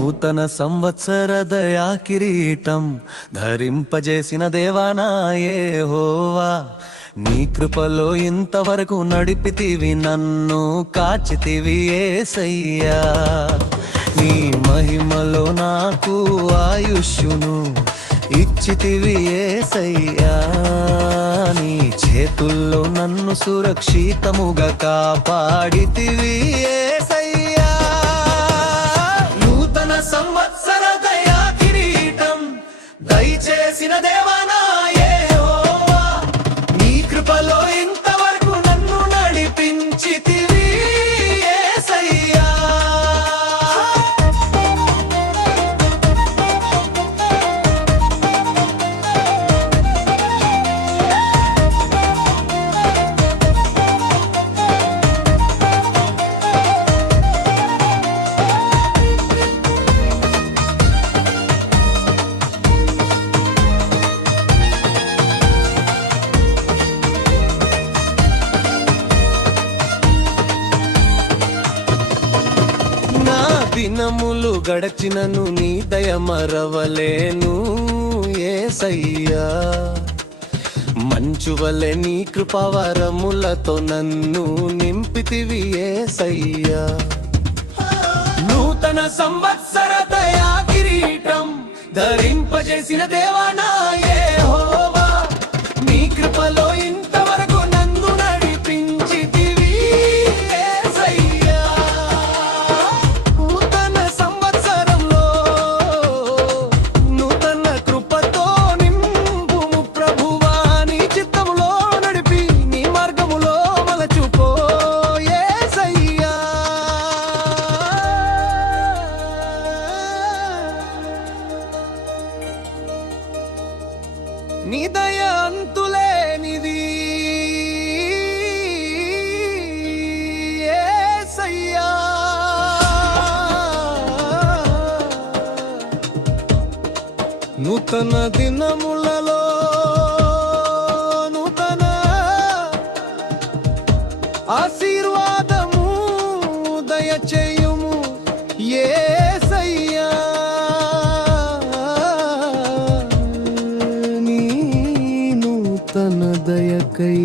నూతన సంవత్సర దయా కిరీటం ధరింపజేసిన దేవానా యెహోవా, నీ కృపలో ఇంతవరకు నడిపితివి, నన్ను కాచితివి యేసయ్యా. నీ మహిమలో నాకు ఆయుష్యును ఇచ్చితివి యేసయ్యా. నీ చేతుల్లో నన్ను సురక్షితముగా కాపాడితివి యేసయ్యా. నూతన సంవత్సర దయా కిరీటం దయచేసిన దేవానా యెహోవా, నీ కృపలో ఇంతవరకు నన్ను నడిపించితివి యేసయ్యా. దినములు గడచినను నీ దయ మరవలేను యేసయ్యా. మంచువలె నీ కృపావరములతో నన్ను నింపితివి యేసయ్యా. నూతన సంవత్సర దయా కిరీటం ధరింపజేసిన దేవానా యెహోవా, నీ కృపలో ఇంతవరకు నన్ను నడిపించితివి యేసయ్యా. నూతన సంవత్సరంలో నూతన కృపతో నింపుము ప్రభువా, నీ చిత్తములో నడిపి నీ మార్గములో మలచుకో యేసయ్యా. నీ దయ అంతులేనిది యేసయ్యా. నూతన దినములలో నూతన ఆశీర్వాదము దయచేయుము యేసయ్యా. నీ నూతన దయకై